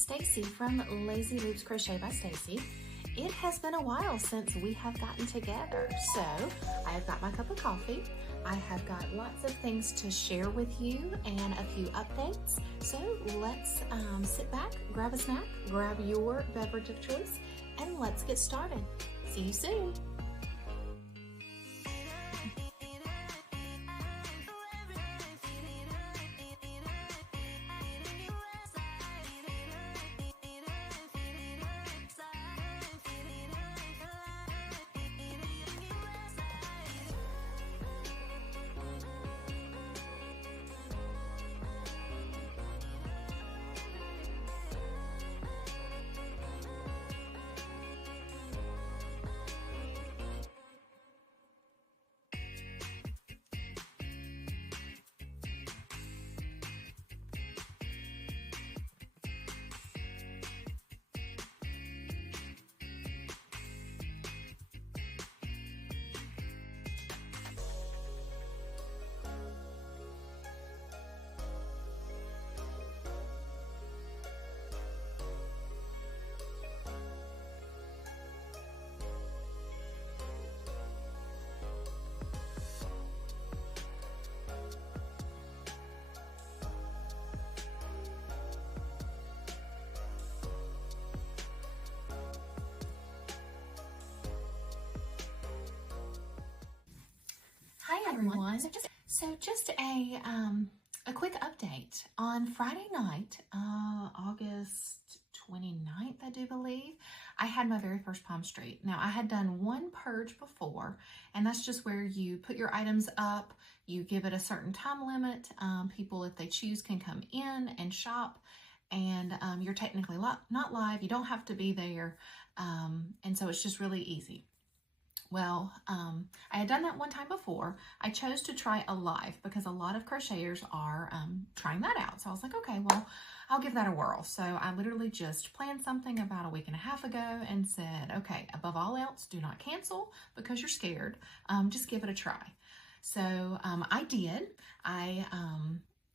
it's Stacy from Lazy Loops Crochet by Stacy. It has been a while since we have gotten together, so I have got my cup of coffee. I have got lots of things to share with you and a few updates. So let's sit back, grab a snack, grab your beverage of choice, and let's get started. See you soon. Hi everyone. So just a quick update. On Friday night, August 29th, I do believe, I had my very first Palmstreet. Now I had done one purge before, and that's just where you put your items up, you give it a certain time limit. People, if they choose, can come in and shop, and you're technically not live. You don't have to be there, and so it's just really easy. Well, I had done that one time before. I chose to try a live because a lot of crocheters are trying that out. So I was like, okay, well, I'll give that a whirl. So I literally just planned something about a week and a half ago and said, okay, above all else, do not cancel because you're scared. Just give it a try. So I did. I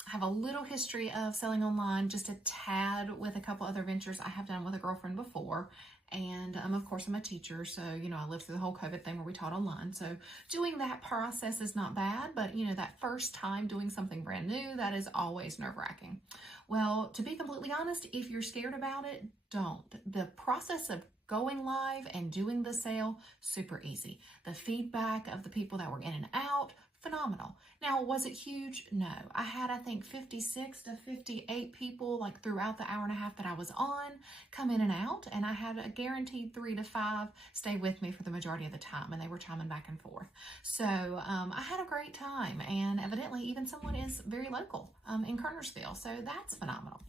have a little history of selling online, just a tad with a couple other ventures I have done with a girlfriend before. And of course, I'm a teacher, so, you know, I lived through the whole COVID thing where we taught online. So doing that process is not bad, but, you know, that first time doing something brand new, that is always nerve-wracking. Well, to be completely honest, if you're scared about it, don't. The process of going live and doing the sale, super easy. The feedback of the people that were in and out, phenomenal. Now, was it huge? No. I had, I think, 56 to 58 people, like throughout the hour and a half that I was on, come in and out, and I had a guaranteed 3 to 5 stay with me for the majority of the time, and they were chiming back and forth. So I had a great time, and evidently even someone is very local in Kernersville, so that's phenomenal.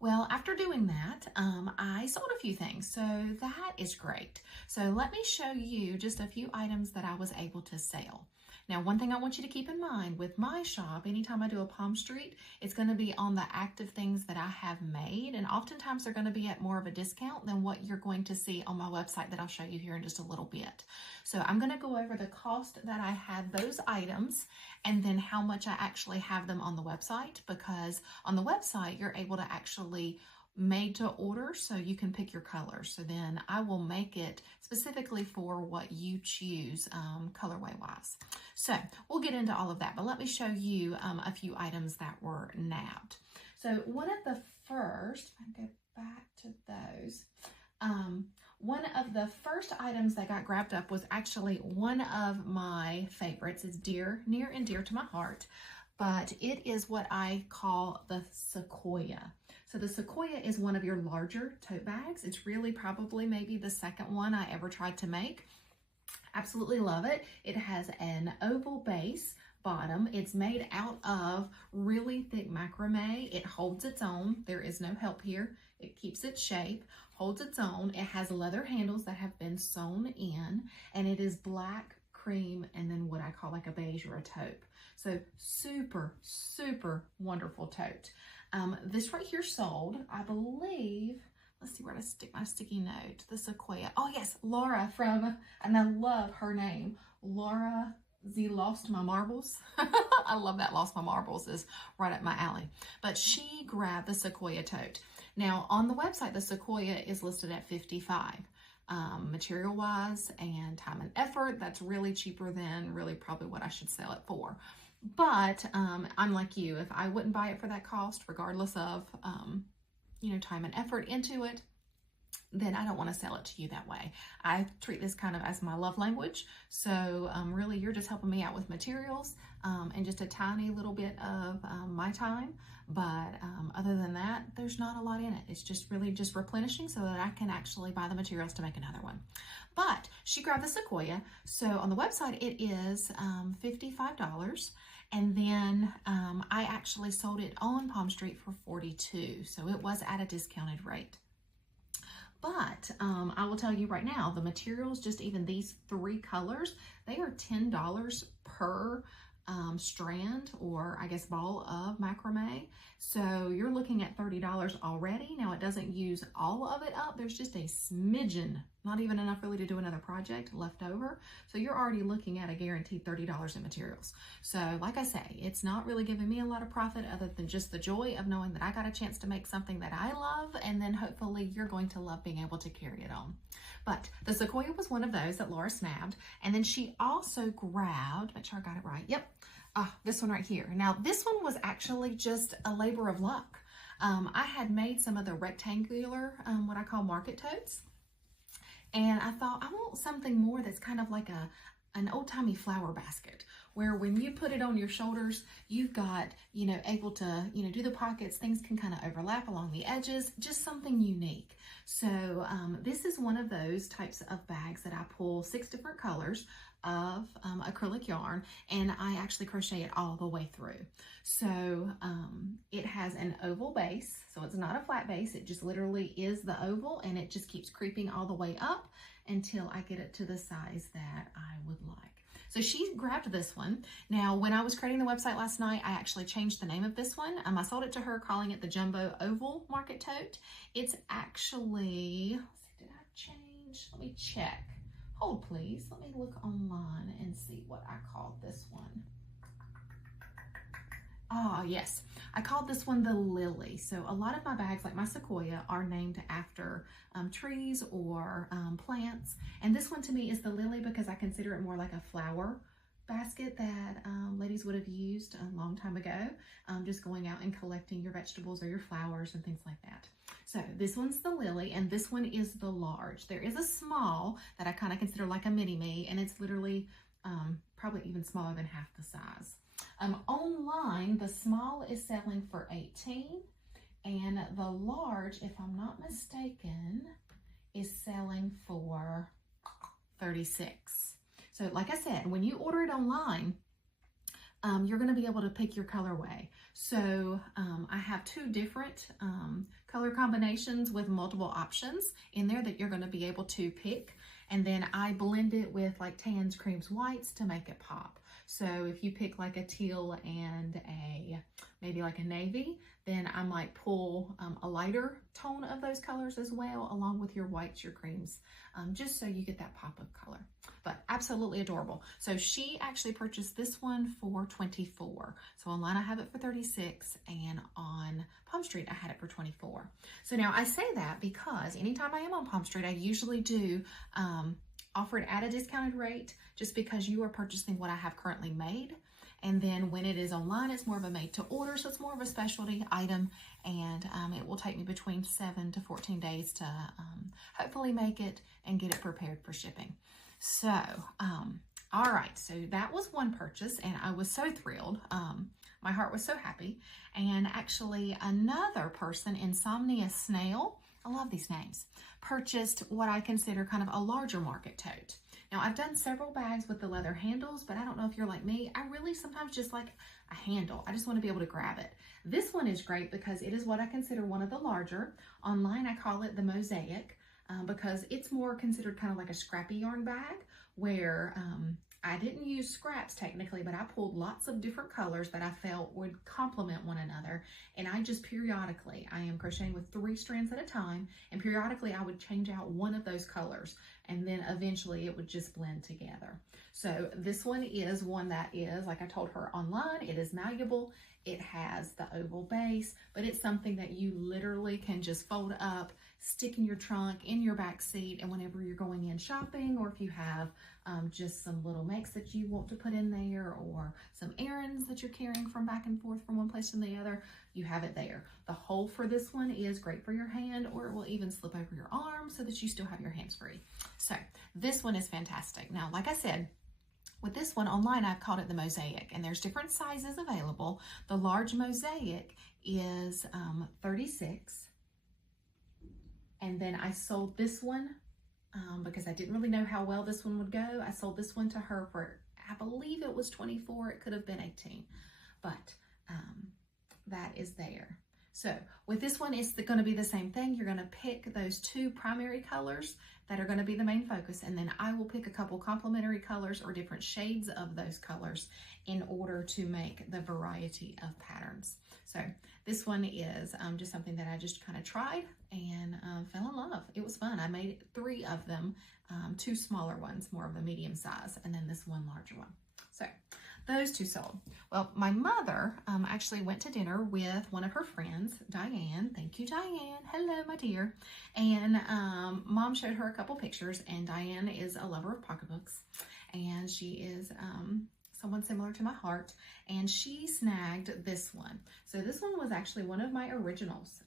Well, after doing that, I sold a few things, so that is great. So let me show you just a few items that I was able to sell. Now, one thing I want you to keep in mind with my shop, anytime I do a Palmstreet, it's going to be on the active things that I have made, and oftentimes they're going to be at more of a discount than what you're going to see on my website that I'll show you here in just a little bit. So I'm going to go over the cost that I had those items and then how much I actually have them on the website, because on the website, you're able to actually made to order, so you can pick your colors. So then I will make it specifically for what you choose colorway wise. So we'll get into all of that, but let me show you a few items that were nabbed. So one of the first, if I go back to those, one of the first items that got grabbed up was actually one of my favorites. It's near and dear to my heart, but it is what I call the Sequoia. So the Sequoia is one of your larger tote bags. It's really probably maybe the second one I ever tried to make. Absolutely love it. It has an oval base bottom. It's made out of really thick macrame. It holds its own. There is no help here. It keeps its shape, holds its own. It has leather handles that have been sewn in, and it is black, cream, and then what I call like a beige or a taupe. So super, super wonderful tote. This right here sold, I believe, let's see where to stick my sticky note, the Sequoia. Oh yes, Laura from, and I love her name, Laura Z Lost My Marbles. I love that. Lost My Marbles is right up my alley. But she grabbed the Sequoia tote. Now on the website, the Sequoia is listed at $55. Material wise and time and effort, that's really cheaper than really probably what I should sell it for. But I'm like you, if I wouldn't buy it for that cost, regardless of you know, time and effort into it, then I don't want to sell it to you that way. I treat this kind of as my love language. So really you're just helping me out with materials and just a tiny little bit of my time. But other than that, there's not a lot in it. It's just really just replenishing so that I can actually buy the materials to make another one. But she grabbed the Sequoia. So on the website, it is $55. And then I actually sold it on Palmstreet for $42. So it was at a discounted rate. But I will tell you right now, the materials, just even these 3 colors, they are $10 per strand, or I guess ball of macrame. So you're looking at $30 already. Now it doesn't use all of it up. There's just a smidgen, not even enough really to do another project left over. So you're already looking at a guaranteed $30 in materials. So like I say, it's not really giving me a lot of profit other than just the joy of knowing that I got a chance to make something that I love, and then hopefully you're going to love being able to carry it on. But the Sequoia was one of those that Laura snagged. And then she also grabbed, make sure I got it right. Yep. This one right here. Now this one was actually just a labor of luck. I had made some of the rectangular, what I call market totes. And I thought I want something more that's kind of like an old-timey flower basket, where when you put it on your shoulders, you've got, you know, able to, you know, do the pockets, things can kind of overlap along the edges, just something unique. So this is one of those types of bags that I pull 6 different colors of acrylic yarn, and I actually crochet it all the way through. So it has an oval base, so it's not a flat base, it just literally is the oval, and it just keeps creeping all the way up until I get it to the size that I would like. So she grabbed this one. Now, when I was creating the website last night, I actually changed the name of this one. I sold it to her calling it the Jumbo Oval Market Tote. It's actually, let's see, did I change? Let me check. Hold please, let me look online and see what I called this one. Yes, I called this one the Lily. So a lot of my bags, like my Sequoia, are named after trees or plants. And this one to me is the Lily because I consider it more like a flower basket that ladies would have used a long time ago, just going out and collecting your vegetables or your flowers and things like that. So this one's the Lily, and this one is the large. There is a small that I kind of consider like a mini-me, and it's literally probably even smaller than half the size. Online, the small is selling for $18, and the large, if I'm not mistaken, is selling for $36. So like I said, when you order it online, you're going to be able to pick your colorway. So I have 2 different color combinations with multiple options in there that you're going to be able to pick. And then I blend it with like tans, creams, whites to make it pop. So if you pick like a teal and maybe like a navy, then I might pull a lighter tone of those colors as well, along with your whites, your creams, just so you get that pop of color. But absolutely adorable. So she actually purchased this one for $24. So online I have it for $36, and on Palmstreet I had it for $24. So now I say that because anytime I am on Palmstreet, I usually do offer it at a discounted rate, just because you are purchasing what I have currently made. And then when it is online, it's more of a made to order. So it's more of a specialty item, and it will take me between 7 to 14 days to hopefully make it and get it prepared for shipping. So, all right, so that was one purchase, and I was so thrilled. My heart was so happy. And actually another person, Insomnia Snail, I love these names, purchased what I consider kind of a larger market tote. Now, I've done several bags with the leather handles, but I don't know if you're like me. I really sometimes just like a handle. I just want to be able to grab it. This one is great because it is what I consider one of the larger. Online, I call it the Mosaic because it's more considered kind of like a scrappy yarn bag, where I didn't use scraps technically, but I pulled lots of different colors that I felt would complement one another. And I just periodically, I am crocheting with 3 strands at a time, and periodically I would change out one of those colors and then eventually it would just blend together. So this one is one that is, like I told her online, it is malleable. It has the oval base, but it's something that you literally can just fold up, stick in your trunk, in your back seat, and whenever you're going in shopping, or if you have just some little makes that you want to put in there, or some errands that you're carrying from back and forth from one place to the other, you have it there. The hole for this one is great for your hand, or it will even slip over your arm so that you still have your hands free. So this one is fantastic. Now, like I said, with this one online, I've called it the mosaic, and there's different sizes available. The large mosaic is 36, and then I sold this one because I didn't really know how well this one would go. I sold this one to her for, I believe it was 24. It could have been 18, but that is there. So with this one, it's going to be the same thing. You're going to pick those two primary colors that are going to be the main focus, and then I will pick a couple complementary colors or different shades of those colors in order to make the variety of patterns. So this one is just something that I just kind of tried and fell in love. It was fun. I made 3 of them, 2 smaller ones, more of a medium size, and then this one larger one. So those 2 sold. Well, my mother actually went to dinner with one of her friends, Diane. Thank you, Diane. Hello, my dear. And Mom showed her a couple pictures, and Diane is a lover of pocketbooks, and she is someone similar to my heart, and she snagged this one. So this one was actually one of my originals.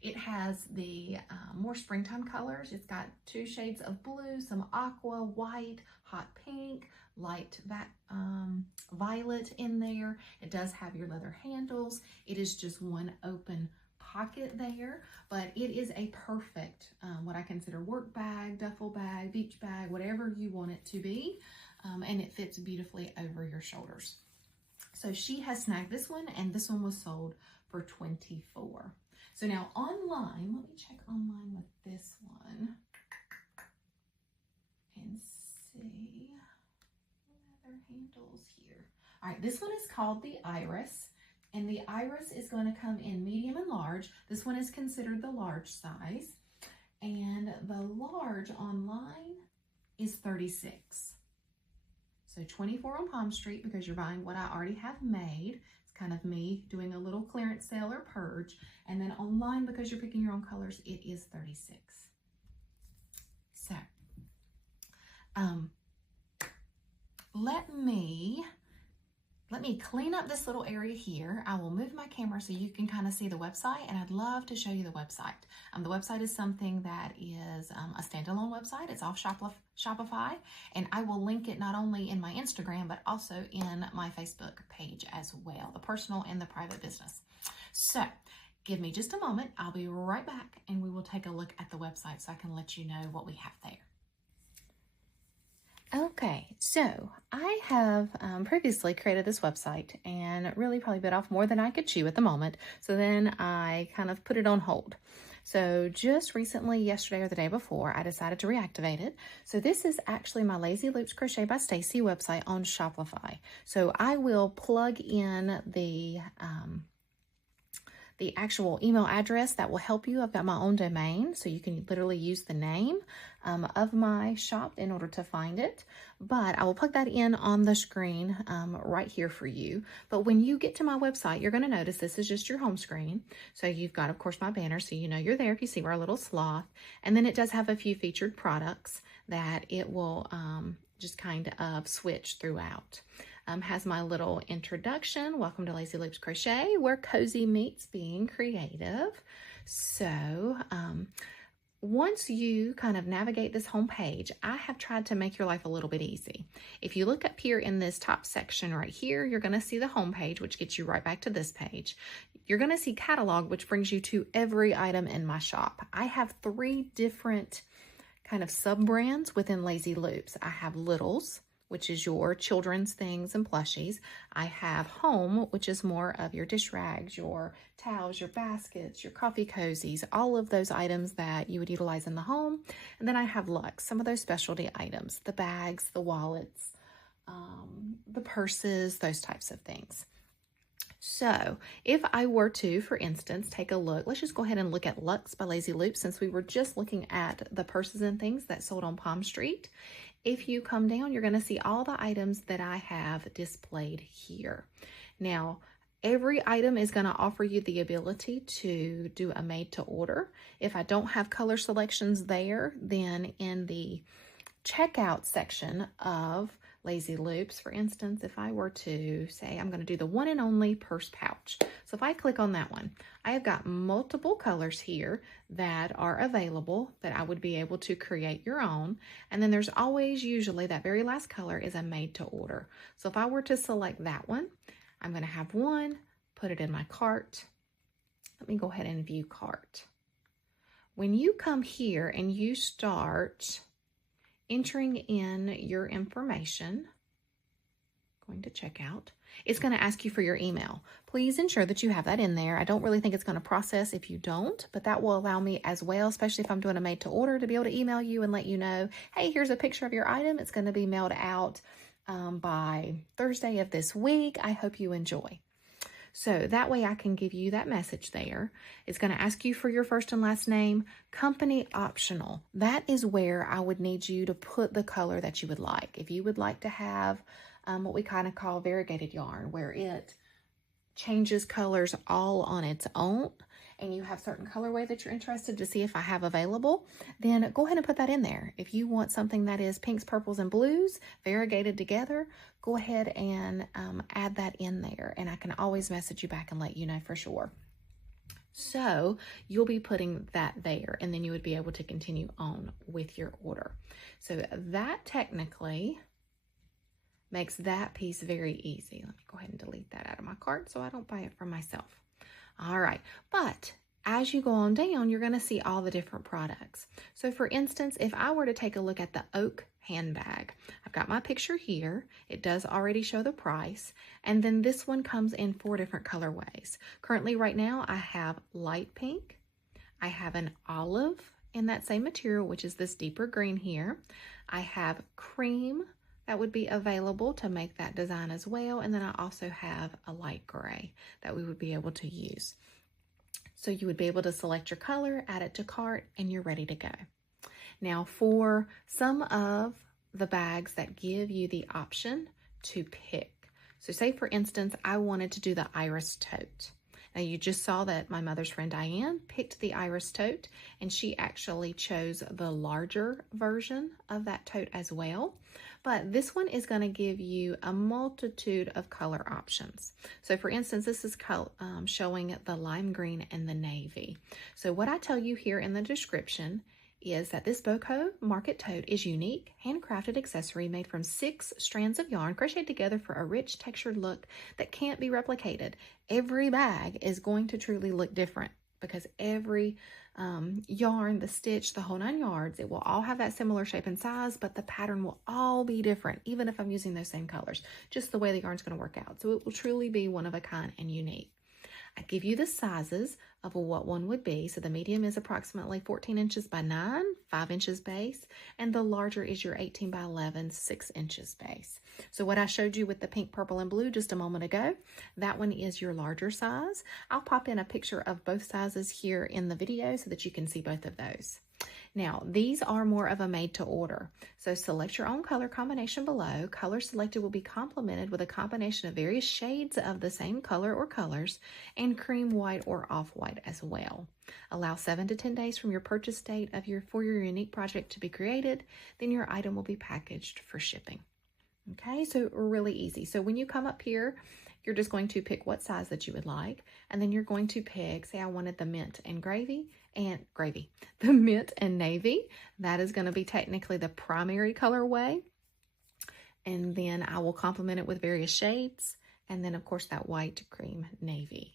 It has the more springtime colors. It's got 2 shades of blue, some aqua, white, hot pink, light that violet in there. It does have your leather handles. It is just one open pocket there, but it is a perfect what I consider work bag, duffel bag, beach bag, whatever you want it to be, and it fits beautifully over your shoulders. So she has snagged this one, and this one was sold for $24. So now online, let me check online with this one and see. Leather handles here. All right, this one is called the Iris, and the Iris is going to come in medium and large. This one is considered the large size, and the large online is 36. So 24 on Palmstreet because you're buying what I already have made. It's kind of me doing a little clearance sale or purge. And then online, because you're picking your own colors, it is 36. So, let me clean up this little area here. I will move my camera so you can kind of see the website, and I'd love to show you the website. The website is something that is a standalone website. It's off Shopify, and I will link it not only in my Instagram, but also in my Facebook page as well, the personal and the private business. So give me just a moment. I'll be right back, and we will take a look at the website so I can let you know what we have there. Okay, so I have previously created this website and really probably bit off more than I could chew at the moment. So then I kind of put it on hold. So just recently, yesterday or the day before, I decided to reactivate it. So this is actually my Lazy Loops Crochet by Stacy website on Shopify. So I will plug in the actual email address that will help you. I've got my own domain, so you can literally use the name of my shop in order to find it. But I will plug that in on the screen right here for you. But when you get to my website, you're going to notice this is just your home screen. So you've got, of course, my banner, so you know you're there if you see our little sloth. And then it does have a few featured products that it will just kind of switch throughout. Has my little introduction. Welcome to Lazy Loops Crochet, where cozy meets being creative. So once you kind of navigate this home page, I have tried to make your life a little bit easy. If you look up here in this top section right here, you're going to see the home page, which gets you right back to this page. You're going to see catalog, which brings you to every item in my shop. I have 3 different kind of sub-brands within Lazy Loops. I have Littles, which is your children's things and plushies. I have Home, which is more of your dish rags, your towels, your baskets, your coffee cozies, all of those items that you would utilize in the home. And then I have Luxe, some of those specialty items, the bags, the wallets, the purses, those types of things. So if I were to, for instance, take a look, let's just go ahead and look at Luxe by Lazy Loop, since we were just looking at the purses and things that sold on Palmstreet. If you come down, you're going to see all the items that I have displayed here. Now, every item is going to offer you the ability to do a made to order. If I don't have color selections there, then in the checkout section of Lazy Loops, for instance, if I were to say I'm going to do the one and only purse pouch. So if I click on that one, I have got multiple colors here that are available that I would be able to create your own. And then there's always usually that very last color is a made to order. So if I were to select that one, I'm going to have one, put it in my cart. Let me go ahead and view cart. When you come here and you start entering in your information, going to checkout, it's going to ask you for your email. Please ensure that you have that in there. I don't really think it's going to process if you don't, but that will allow me as well, especially if I'm doing a made to order, to be able to email you and let you know, hey, here's a picture of your item. It's going to be mailed out by Thursday of this week. I hope you enjoy. So that way I can give you that message there. It's going to ask you for your first and last name, company optional. That is where I would need you to put the color that you would like. If you would like to have what we kind of call variegated yarn, where it changes colors all on its own, and you have certain colorway that you're interested to see if I have available, then go ahead and put that in there. If you want something that is pinks, purples, and blues variegated together, go ahead and add that in there, and I can always message you back and let you know for sure. So you'll be putting that there, and then you would be able to continue on with your order. So that technically makes that piece very easy. Let me go ahead and delete that out of my cart so I don't buy it for myself. All right, but as you go on down, you're going to see all the different products. So for instance, if I were to take a look at the oak handbag, I've got my picture here. It does already show the price. And then this one comes in 4 different colorways. Currently right now, I have light pink. I have an olive in that same material, which is this deeper green here. I have cream that would be available to make that design as well. And then I also have a light gray that we would be able to use. So you would be able to select your color, add it to cart, and you're ready to go. Now for some of the bags that give you the option to pick. So say for instance, I wanted to do the iris tote. Now you just saw that my mother's friend Diane picked the iris tote, and she actually chose the larger version of that tote as well. But this one is going to give you a multitude of color options. So for instance, this is showing the lime green and the navy. So what I tell you here in the description is that this Boho Market Tote is unique, handcrafted accessory made from 6 strands of yarn crocheted together for a rich textured look that can't be replicated. Every bag is going to truly look different because every yarn, the stitch, the whole 9 yards, it will all have that similar shape and size, but the pattern will all be different, even if I'm using those same colors, just the way the yarn's going to work out. So it will truly be one of a kind and unique. I give you the sizes of what one would be. So the medium is approximately 14 inches by 9, 5 inches base, and the larger is your 18 by 11, 6 inches base. So what I showed you with the pink, purple, and blue just a moment ago, that one is your larger size. I'll pop in a picture of both sizes here in the video so that you can see both of those. Now, these are more of a made to order. So select your own color combination below. Color selected will be complemented with a combination of various shades of the same color or colors and cream white or off-white as well. Allow 7 to 10 days from your purchase date for your unique project to be created. Then your item will be packaged for shipping. Okay, so really easy. So when you come up here, you're just going to pick what size that you would like, and then you're going to pick, say I wanted the mint and the mint and navy. That is going to be technically the primary colorway, and then I will complement it with various shades, and then of course that white, cream, navy.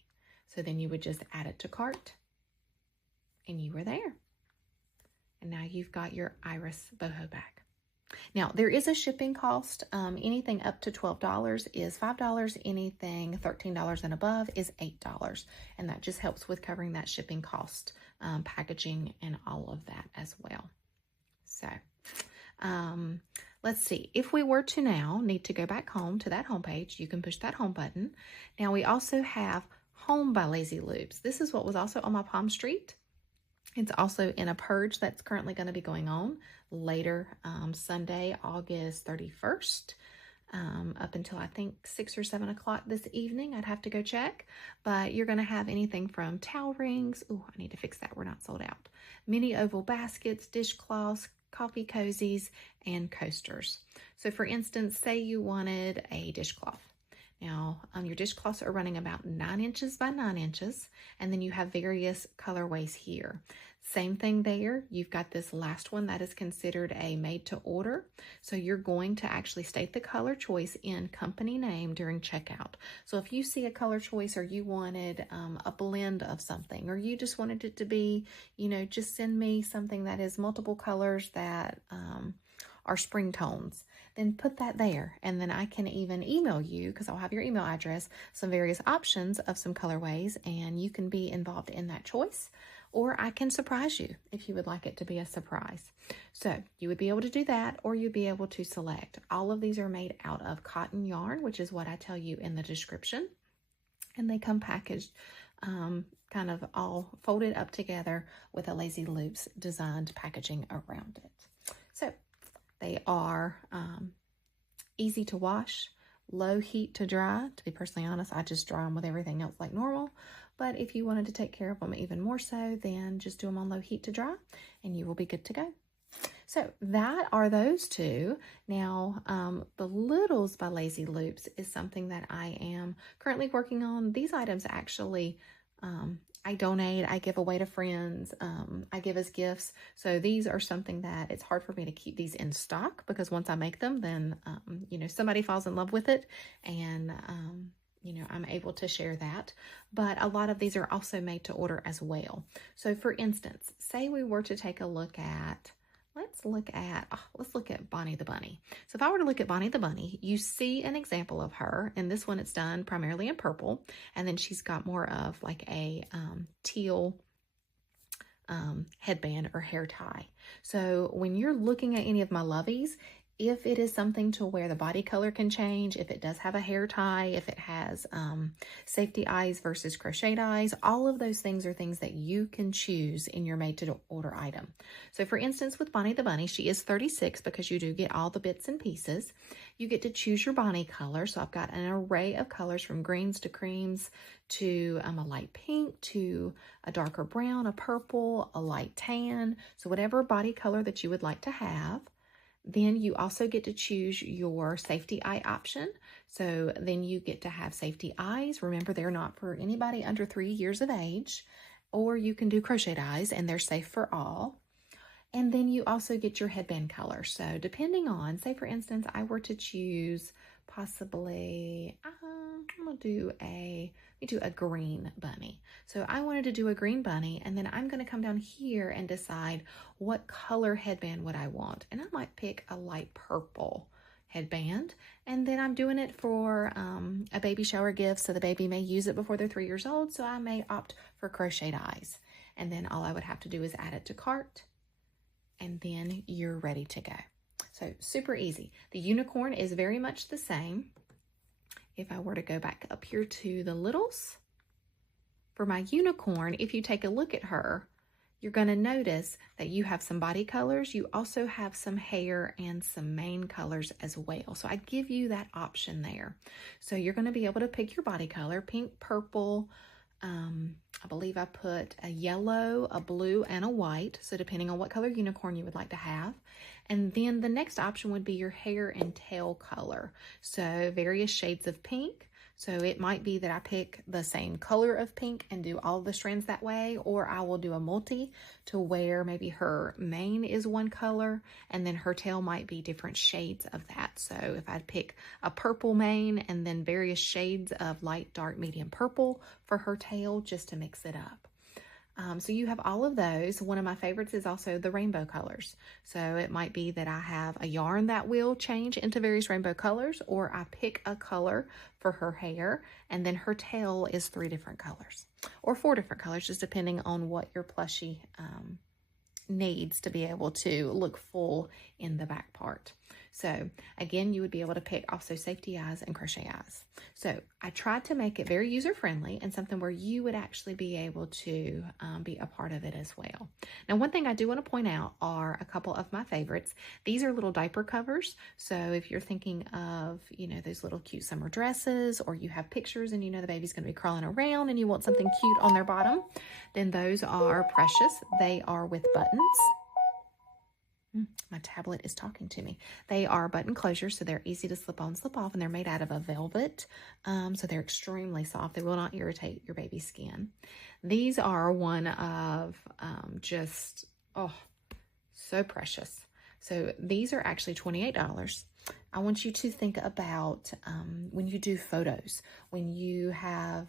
So then you would just add it to cart, and you were there. And now you've got your iris boho bag. Now, there is a shipping cost. Anything up to $12 is $5. Anything $13 and above is $8. And that just helps with covering that shipping cost, packaging, and all of that as well. So, let's see. If we were to now need to go back home to that home page, you can push that home button. Now we also have Home by Lazy Loops. This is what was also on my Palmstreet. It's also in a purge that's currently going to be going on later Sunday, August 31st. Up until I think 6 or 7 o'clock this evening. I'd have to go check, but you're going to have anything from towel rings. Oh, I need to fix that. We're not sold out. Mini oval baskets, dishcloths, coffee cozies, and coasters. So for instance, say you wanted a dishcloth. Now, your dishcloths are running about 9 inches by 9 inches, and then you have various colorways here. Same thing there. You've got this last one that is considered a made to order. So you're going to actually state the color choice in company name during checkout. So if you see a color choice or you wanted a blend of something, or you just wanted it to be, just send me something that is multiple colors that are spring tones, then put that there. And then I can even email you, because I'll have your email address, some various options of some colorways, and you can be involved in that choice. Or I can surprise you if you would like it to be a surprise. So you would be able to do that, or you'd be able to select. All of these are made out of cotton yarn, which is what I tell you in the description. And they come packaged, kind of all folded up together with a Lazy Loops designed packaging around it. So they are easy to wash, low heat to dry. To be personally honest, I just dry them with everything else like normal. But if you wanted to take care of them even more so, then just do them on low heat to dry and you will be good to go. So that are those two. Now, the Littles by Lazy Loops is something that I am currently working on. These items actually, I donate, I give away to friends, I give as gifts. So these are something that it's hard for me to keep these in stock, because once I make them, then, somebody falls in love with it, and, I'm able to share that. But a lot of these are also made to order as well. So for instance, say we were to take a look at, let's look at Bonnie the Bunny. So if I were to look at Bonnie the Bunny, you see an example of her. And this one, it's done primarily in purple. And then she's got more of like a teal headband or hair tie. So when you're looking at any of my lovies, if it is something to where the body color can change, if it does have a hair tie, if it has safety eyes versus crocheted eyes, all of those things are things that you can choose in your made to order item. So for instance, with Bonnie the Bunny, she is 36 because you do get all the bits and pieces. You get to choose your Bonnie color. So I've got an array of colors from greens to creams to a light pink to a darker brown, a purple, a light tan. So whatever body color that you would like to have. Then you also get to choose your safety eye option. So then you get to have safety eyes. Remember, they're not for anybody under 3 years of age, or you can do crocheted eyes and they're safe for all. And then you also get your headband color. So depending on, say for instance, I were to choose possibly, I'm gonna do a green bunny. So I wanted to do a green bunny, and then I'm gonna come down here and decide what color headband would I want. And I might pick a light purple headband, and then I'm doing it for a baby shower gift, so the baby may use it before they're 3 years old, so I may opt for crocheted eyes. And then all I would have to do is add it to cart, and then you're ready to go. So super easy. The unicorn is very much the same. If I were to go back up here to the Littles, for my unicorn, if you take a look at her, you're going to notice that you have some body colors. You also have some hair and some mane colors as well. So I give you that option there. So you're going to be able to pick your body color, pink, purple, I believe I put a yellow, a blue, and a white. So depending on what color unicorn you would like to have. And then the next option would be your hair and tail color. So various shades of pink. So it might be that I pick the same color of pink and do all the strands that way, or I will do a multi to where maybe her mane is one color and then her tail might be different shades of that. So if I pick a purple mane and then various shades of light, dark, medium purple for her tail just to mix it up. So you have all of those. One of my favorites is also the rainbow colors. So it might be that I have a yarn that will change into various rainbow colors, or I pick a color for her hair and then her tail is 3 different colors or 4 different colors, just depending on what your plushie needs to be able to look full in the back part. So again, you would be able to pick also safety eyes and crochet eyes. So I tried to make it very user-friendly and something where you would actually be able to be a part of it as well. Now, one thing I do want to point out are a couple of my favorites. These are little diaper covers. So if you're thinking of, you know, those little cute summer dresses, or you have pictures and you know the baby's going to be crawling around and you want something cute on their bottom, then those are precious. They are with buttons. My tablet is talking to me. They are button closures, so they're easy to slip on, slip off, and they're made out of a velvet, so they're extremely soft. They will not irritate your baby's skin. These are one of just, oh, so precious. So these are actually $28. I want you to think about when you do photos, when you have,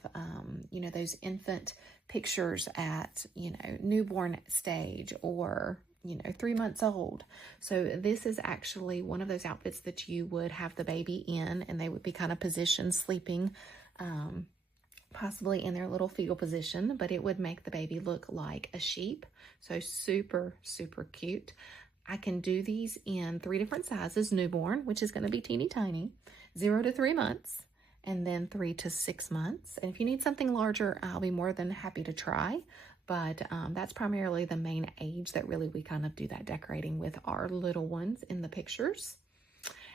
you know, those infant pictures at, you know, newborn stage, or you know, 3 months old. So this is actually one of those outfits that you would have the baby in, and they would be kind of positioned, sleeping, possibly in their little fetal position, but it would make the baby look like a sheep. So super, super cute. I can do these in 3 different sizes: newborn, which is going to be teeny tiny, 0 to 3 months, and then 3 to 6 months. And if you need something larger, I'll be more than happy to try. But that's primarily the main age that really we kind of do that decorating with our little ones in the pictures.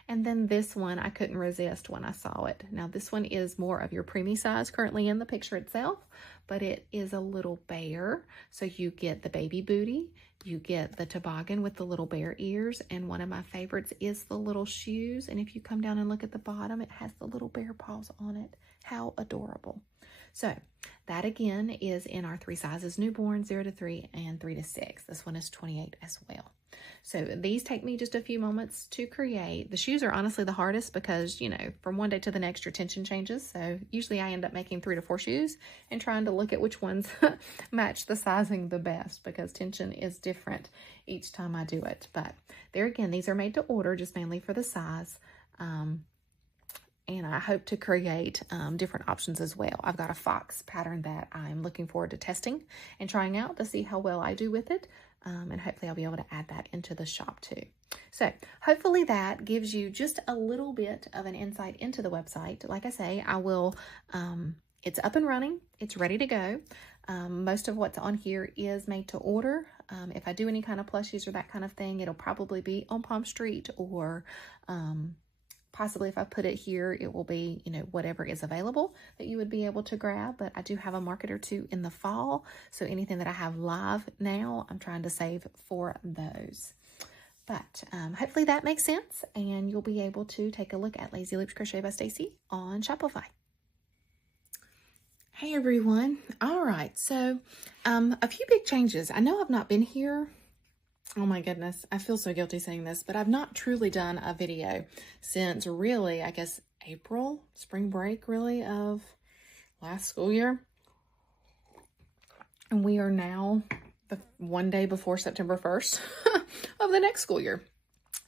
And then this one, I couldn't resist when I saw it. Now this one is more of your preemie size currently in the picture itself, but it is a little bear. So you get the baby booty, you get the toboggan with the little bear ears, and one of my favorites is the little shoes. And if you come down and look at the bottom, it has the little bear paws on it. How adorable. So that again is in our 3 sizes: newborn, 0 to 3, and 3 to 6. This one is 28 as well. So these take me just a few moments to create. The shoes are honestly the hardest because, you know, from one day to the next, your tension changes. So usually I end up making 3 to 4 shoes and trying to look at which ones match the sizing the best, because tension is different each time I do it. But there again, these are made to order, just mainly for the size. And I hope to create different options as well. I've got a fox pattern that I'm looking forward to testing and trying out to see how well I do with it. And hopefully I'll be able to add that into the shop too. So hopefully that gives you just a little bit of an insight into the website. Like I say, I will, it's up and running. It's ready to go. Most of what's on here is made to order. If I do any kind of plushies or that kind of thing, it'll probably be on Palmstreet, or possibly if I put it here, it will be, you know, whatever is available that you would be able to grab. But I do have a market or two in the fall. So anything that I have live now, I'm trying to save for those. But hopefully that makes sense, and you'll be able to take a look at Lazy Loops Crochet by Stacy on Shopify. Hey everyone. All right. So a few big changes. I know I've not been here. Oh my goodness, I feel so guilty saying this, but I've not truly done a video since really, I guess, April, spring break really of last school year. And we are now the one day before September 1st of the next school year.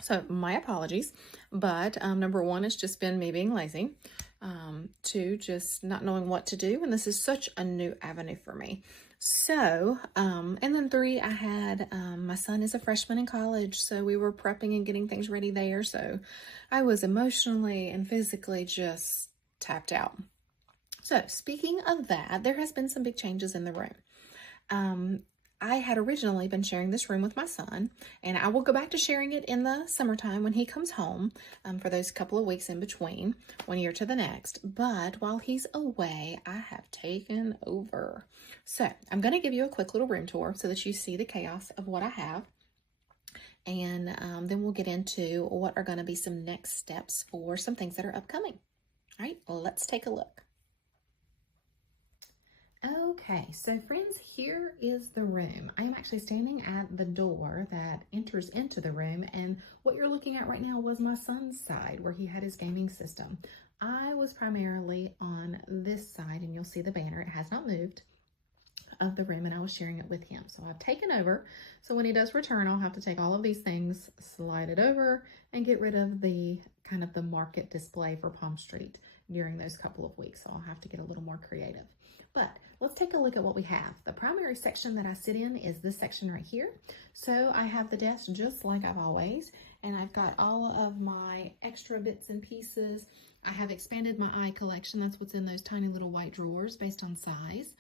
So my apologies, but number one, it's just been me being lazy. 2, just not knowing what to do. And this is such a new avenue for me. So, and then 3, I had, my son is a freshman in college, so we were prepping and getting things ready there. So I was emotionally and physically just tapped out. So speaking of that, there has been some big changes in the room. I had originally been sharing this room with my son, and I will go back to sharing it in the summertime when he comes home, for those couple of weeks in between, one year to the next. But while he's away, I have taken over. So I'm going to give you a quick little room tour so that you see the chaos of what I have. And then we'll get into what are going to be some next steps for some things that are upcoming. All right, let's take a look. Okay, so friends, here is the room. I am actually standing at the door that enters into the room, and what you're looking at right now was my son's side where he had his gaming system. I was primarily on this side, and you'll see the banner. It has not moved, of the room, and I was sharing it with him. So I've taken over. So when he does return, I'll have to take all of these things, slide it over, and get rid of the kind of the market display for Palmstreet during those couple of weeks. So I'll have to get a little more creative. But let's take a look at what we have. The primary section that I sit in is this section right here. So I have the desk just like I've always, and I've got all of my extra bits and pieces. I have expanded my eye collection. That's what's in those tiny little white drawers based on size.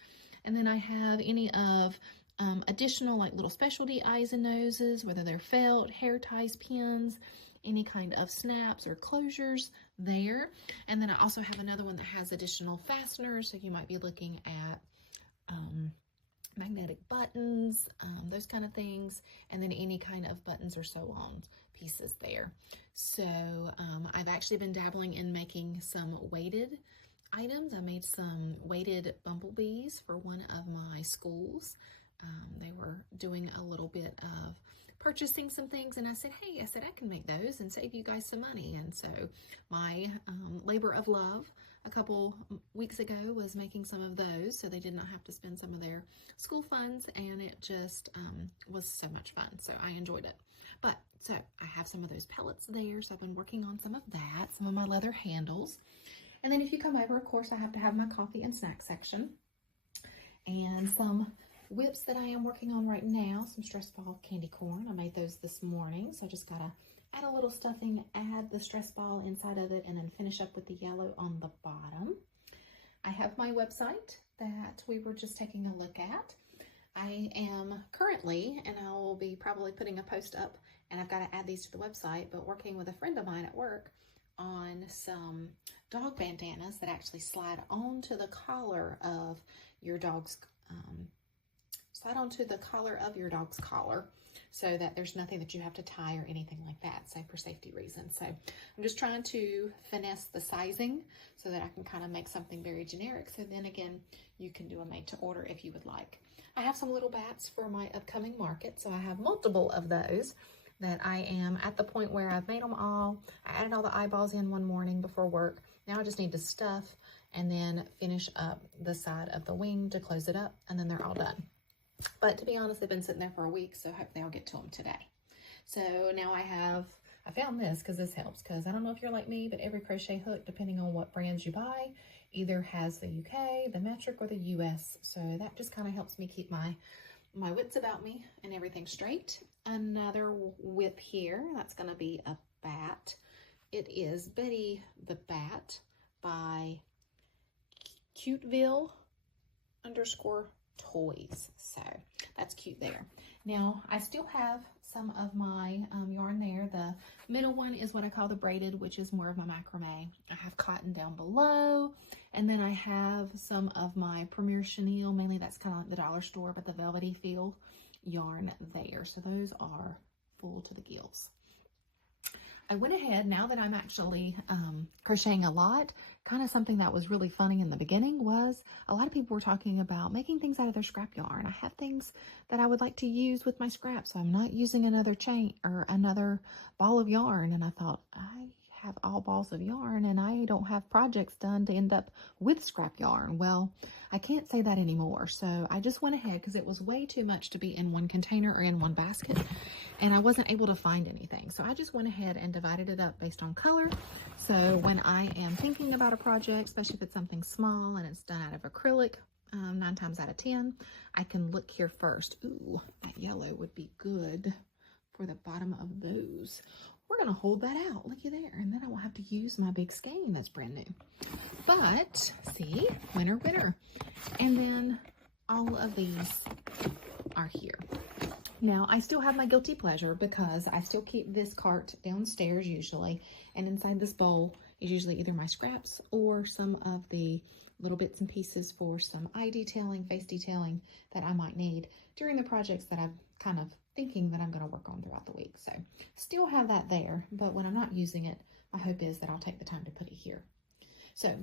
And then I have any of additional like little specialty eyes and noses, whether they're felt, hair ties, pins, any kind of snaps or closures there. And then I also have another one that has additional fasteners, so you might be looking at magnetic buttons, those kind of things, and then any kind of buttons or sew-on pieces there. So I've actually been dabbling in making some weighted items. I made some weighted bumblebees for one of my schools. They were doing a little bit of purchasing some things, and I said, hey, I can make those and save you guys some money. And so my labor of love a couple weeks ago was making some of those, so they did not have to spend some of their school funds, and it just was so much fun. So I enjoyed it. But so I have some of those pellets there, so I've been working on some of that, some of my leather handles. And then if you come over, of course, I have to have my coffee and snack section and some whips that I am working on right now, some stress ball candy corn. I made those this morning, so I just gotta add a little stuffing, add the stress ball inside of it, and then finish up with the yellow on the bottom. I have my website that we were just taking a look at. I am currently, and I will be probably putting a post up, and I've got to add these to the website, but working with a friend of mine at work on some dog bandanas that actually slide onto the collar of your dog's collar, so that there's nothing that you have to tie or anything like that, so for safety reasons. So I'm just trying to finesse the sizing so that I can kind of make something very generic. So then again, you can do a made to order if you would like. I have some little bats for my upcoming market, so I have multiple of those that I am at the point where I've made them all. I added all the eyeballs in one morning before work. Now I just need to stuff and then finish up the side of the wing to close it up, and then they're all done. But to be honest, they've been sitting there for a week, so hopefully I'll get to them today. So now I found this because this helps, because I don't know if you're like me, but every crochet hook, depending on what brands you buy, either has the UK, the metric, or the US. So that just kind of helps me keep my wits about me and everything straight. Another whip here, that's going to be a bat. It is Betty the Bat by Cuteville _toys. So that's cute there. Now I still have some of my yarn there. The middle one is what I call the braided, which is more of my macrame. I have cotton down below, and then I have some of my Premier Chenille, mainly that's kind of like the dollar store, but the velvety feel yarn there. So those are full to the gills. I went ahead, now that I'm actually crocheting a lot, kind of something that was really funny in the beginning was a lot of people were talking about making things out of their scrap yarn. I have things that I would like to use with my scrap, so I'm not using another chain or another ball of yarn. And I thought, I have all balls of yarn and I don't have projects done to end up with scrap yarn. Well, I can't say that anymore. So I just went ahead, because it was way too much to be in one container or in one basket, and I wasn't able to find anything. So I just went ahead and divided it up based on color. So when I am thinking about a project, especially if it's something small and it's done out of acrylic, 9 times out of 10, I can look here first. Ooh, that yellow would be good for the bottom of those. We're going to hold that out, looky there, and then I won't have to use my big skein that's brand new. But see, winner, winner. And then all of these are here. Now, I still have my guilty pleasure, because I still keep this cart downstairs usually, and inside this bowl is usually either my scraps or some of the little bits and pieces for some eye detailing, face detailing that I might need during the projects that I'm kind of thinking that I'm going to work on throughout the week. So still have that there, but when I'm not using it, my hope is that I'll take the time to put it here. So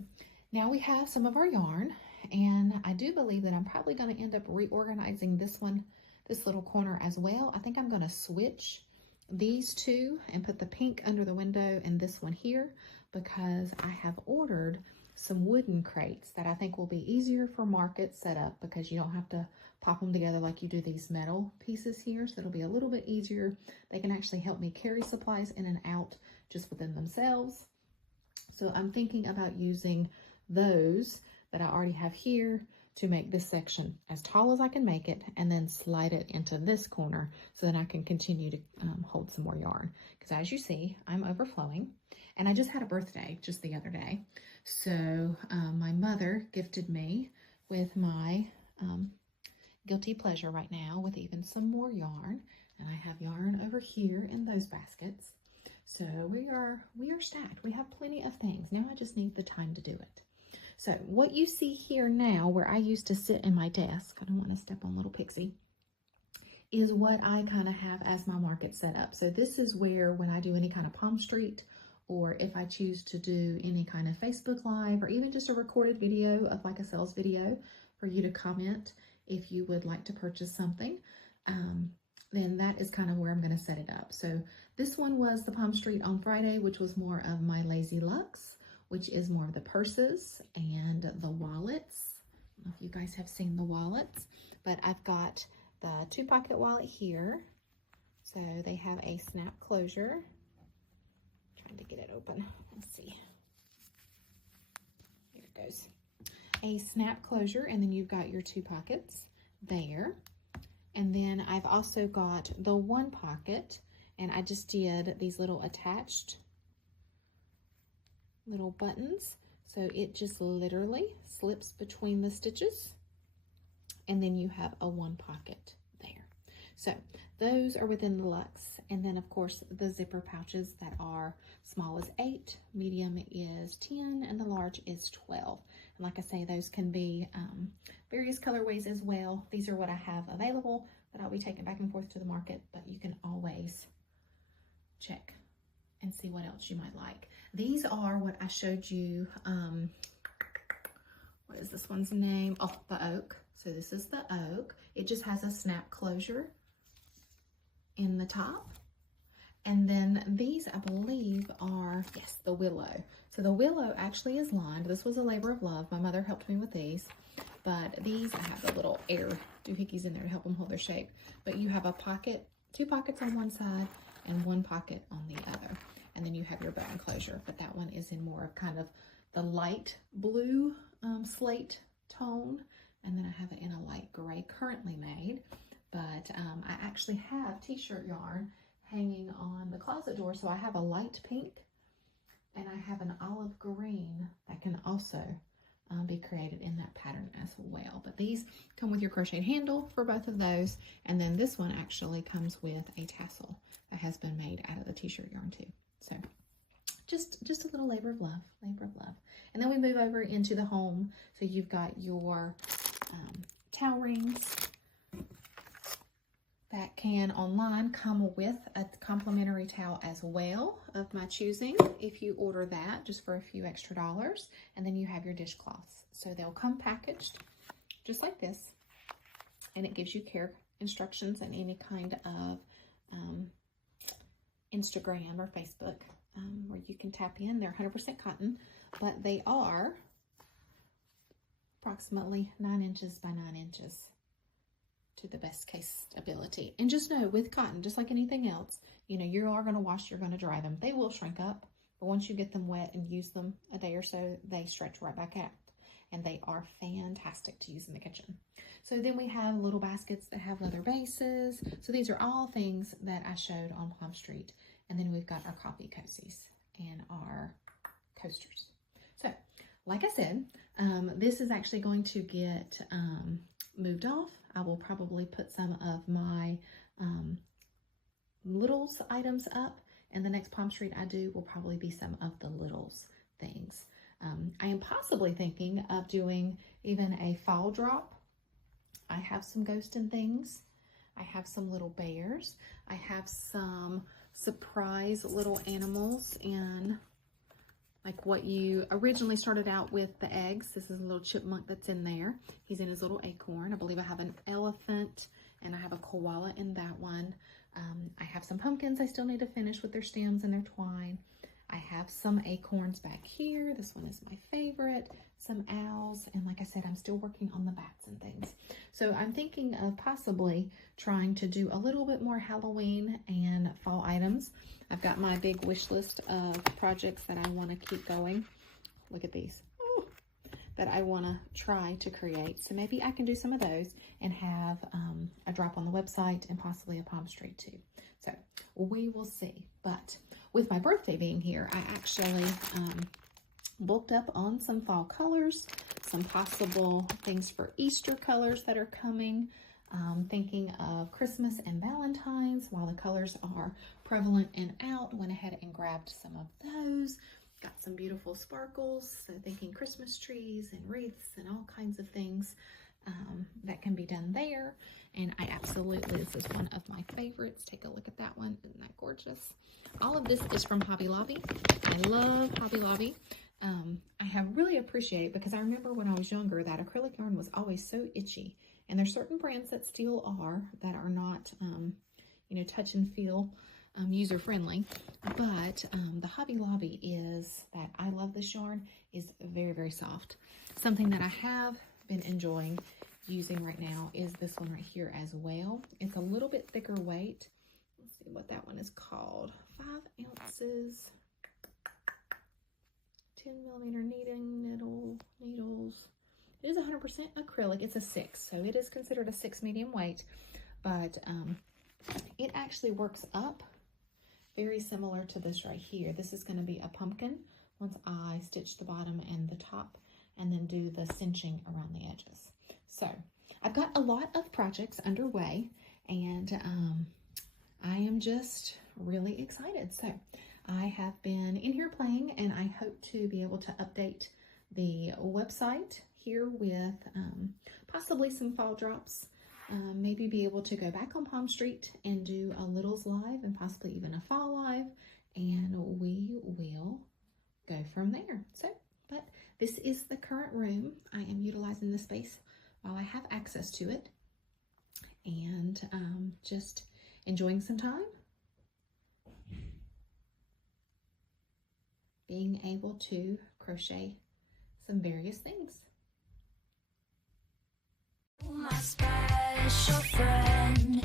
now we have some of our yarn, and I do believe that I'm probably going to end up reorganizing this little corner as well. I think I'm going to switch these two and put the pink under the window and this one here, because I have ordered some wooden crates that I think will be easier for market setup, because you don't have to pop them together like you do these metal pieces here. So it'll be a little bit easier. They can actually help me carry supplies in and out just within themselves. So I'm thinking about using those that I already have here to make this section as tall as I can make it and then slide it into this corner so that I can continue to hold some more yarn. Because as you see, I'm overflowing, and I just had a birthday just the other day. So my mother gifted me with my guilty pleasure right now with even some more yarn. And I have yarn over here in those baskets. So we are stacked. We have plenty of things. Now I just need the time to do it. So what you see here now, where I used to sit in my desk, I don't want to step on little Pixie, is what I kind of have as my market set up. So this is where, when I do any kind of Palmstreet, or if I choose to do any kind of Facebook Live, or even just a recorded video of like a sales video for you to comment if you would like to purchase something, then that is kind of where I'm going to set it up. So this one was the Palmstreet on Friday, which was more of my Lazy Luxe, which is more of the purses and the wallets. I don't know if you guys have seen the wallets, but I've got the 2-pocket wallet here. So they have a snap closure. I'm trying to get it open. Let's see. Here it goes. A snap closure, and then you've got your 2 pockets there. And then I've also got the 1 pocket, and I just did these little attached little buttons. So it just literally slips between the stitches, and then you have a 1 pocket there. So those are within the Luxe. And then of course the zipper pouches that are small is 8, medium is 10, and the large is 12. And like I say, those can be various colorways as well. These are what I have available, but I'll be taking back and forth to the market, but you can always check and see what else you might like. These are what I showed you. What is this one's name? Oh, the Oak. So this is the Oak. It just has a snap closure in the top. And then these, I believe, are, yes, the Willow. So the Willow actually is lined. This was a labor of love. My mother helped me with these. But these, I have the little air doohickeys in there to help them hold their shape. But you have a pocket, 2 pockets on one side and 1 pocket on the other. And then you have your bow enclosure. But that one is in more of kind of the light blue slate tone. And then I have it in a light gray currently made. But I actually have t-shirt yarn hanging on the closet door. So I have a light pink and I have an olive green that can also be created in that pattern as well. But these come with your crochet handle for both of those. And then this one actually comes with a tassel that has been made out of the t-shirt yarn too. So just a little labor of love, labor of love. And then we move over into the home. So you've got your towel rings that can online come with a complimentary towel as well of my choosing if you order that, just for a few extra dollars. And then you have your dishcloths. So they'll come packaged just like this, and it gives you care instructions and any kind of Instagram or Facebook where you can tap in. They're 100% cotton, but they are approximately 9 inches by 9 inches to the best case ability. And just know, with cotton, just like anything else, you know, you are going to wash, you're going to dry them. They will shrink up, but once you get them wet and use them a day or so, they stretch right back out. And they are fantastic to use in the kitchen. So then we have little baskets that have leather bases. So these are all things that I showed on Palmstreet. And then we've got our coffee cozies and our coasters. So, like I said, this is actually going to get moved off. I will probably put some of my littles items up, and the next Palmstreet I do will probably be some of the littles things. I am possibly thinking of doing even a fall drop. I have some ghost and things. I have some little bears. I have some surprise little animals in like what you originally started out with, the eggs. This is a little chipmunk that's in there. He's in his little acorn. I believe I have an elephant and I have a koala in that one. I have some pumpkins I still need to finish with their stems and their twine. I have some acorns back here. This one is my favorite. Some owls. And like I said, I'm still working on the bats and things. So I'm thinking of possibly trying to do a little bit more Halloween and fall items. I've got my big wish list of projects that I want to keep going. Look at these. Oh, that I want to try to create. So maybe I can do some of those and have a drop on the website and possibly a Palmstreet too. So we will see. But with my birthday being here, I actually booked up on some fall colors, some possible things for Easter colors that are coming. Thinking of Christmas and Valentine's while the colors are prevalent and out. Went ahead and grabbed some of those. Got some beautiful sparkles. So thinking Christmas trees and wreaths and all kinds of things that can be done there. And I absolutely, this is one of my favorites. Take a look at that one. Isn't that gorgeous? All of this is from Hobby Lobby. I love Hobby Lobby. I have really appreciated, because I remember when I was younger that acrylic yarn was always so itchy. And there's certain brands that still are, that are not, you know, touch and feel user-friendly. But the Hobby Lobby is, that I love this yarn, is very, very soft. Something that I have been enjoying using right now is this one right here as well. It's a little bit thicker weight. Let's see what that one is called. 5 ounces, 10 millimeter needles. It is 100% acrylic. It's a 6, so it is considered a 6 medium weight, but it actually works up very similar to this right here. This is going to be a pumpkin once I stitch the bottom and the top and then do the cinching around the edges. So I've got a lot of projects underway, and I am just really excited. So I have been in here playing, and I hope to be able to update the website here with possibly some fall drops. Maybe be able to go back on Palmstreet and do a Littles Live and possibly even a Fall Live, and we will go from there. So, but this is the current room. I am utilizing the space while I have access to it, and just enjoying some time, being able to crochet some various things. My special friend,